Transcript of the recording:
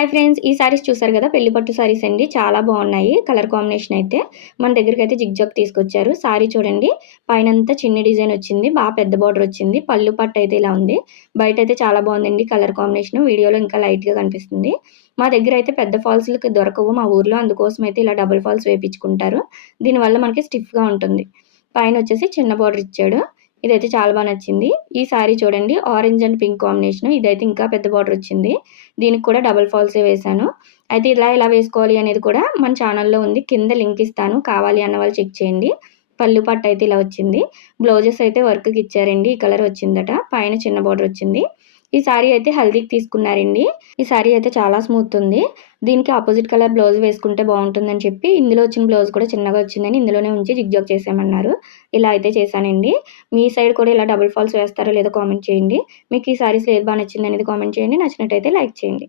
Hi friends, ఈ సారీస్ చూసారు కదా, పెళ్లి పట్టు సారీస్ అండి. చాలా బాగున్నాయి. కలర్ కాంబినేషన్ అయితే మన దగ్గరికి అయితే జిగ్జాగ్ తీసుకొచ్చారు. సారీ చూడండి, పైనంతా చిన్ని డిజైన్ వచ్చింది, బాగా పెద్ద బార్డర్ వచ్చింది. పళ్ళు పట్టు అయితే ఇలా ఉంది. బయట అయితే చాలా బాగుందండి కలర్ కాంబినేషన్. వీడియోలో ఇంకా లైట్ గా కనిపిస్తుంది. మా దగ్గర అయితే పెద్ద ఫాల్స్లకు దొరకవు మా ఊర్లో, అందుకోసం అయితే ఇలా డబుల్ ఫాల్స్ వేయించుకుంటారు. దీనివల్ల మనకి స్టిఫ్ గా ఉంటుంది. పైన వచ్చేసి చిన్న బార్డర్ ఇచ్చాడు. ఇదైతే చాలా బాగా నచ్చింది. ఈ సారీ చూడండి, ఆరెంజ్ అండ్ పింక్ కాంబినేషన్. ఇదైతే ఇంకా పెద్ద బార్డర్ వచ్చింది. దీనికి కూడా డబుల్ ఫాల్సే వేశాను. అయితే ఇలా వేసుకోవాలి అనేది కూడా మన ఛానల్లో ఉంది. కింద లింక్ ఇస్తాను, కావాలి అన్న వాళ్ళు చెక్ చేయండి. పళ్ళు పట్టు అయితే ఇలా వచ్చింది. బ్లౌజెస్ అయితే వర్క్కి ఇచ్చారండి. ఈ కలర్ వచ్చిందట. పైన చిన్న బార్డర్ వచ్చింది. ఈ సారీ అయితే హల్దీకి తీసుకున్నారండి. ఈ సారీ అయితే చాలా స్మూత్ ఉంది. దీనికి ఆపోజిట్ కలర్ బ్లౌజ్ వేసుకుంటే బాగుంటుందని చెప్పి ఇందులో వచ్చిన బ్లౌజ్ కూడా చిన్నగా వచ్చిందని ఇందులోనే ఉంచి జిగ్జాగ్ చేసామన్నారు. ఇలా అయితే చేశానండి. మీ సైడ్ కూడా ఇలా డబుల్ ఫాల్స్ వేస్తారో లేదో కామెంట్ చేయండి. మీకు ఈ సారీస్లో ఏది బాగా నచ్చింది అనేది కామెంట్ చేయండి. నచ్చినట్టయితే లైక్ చేయండి.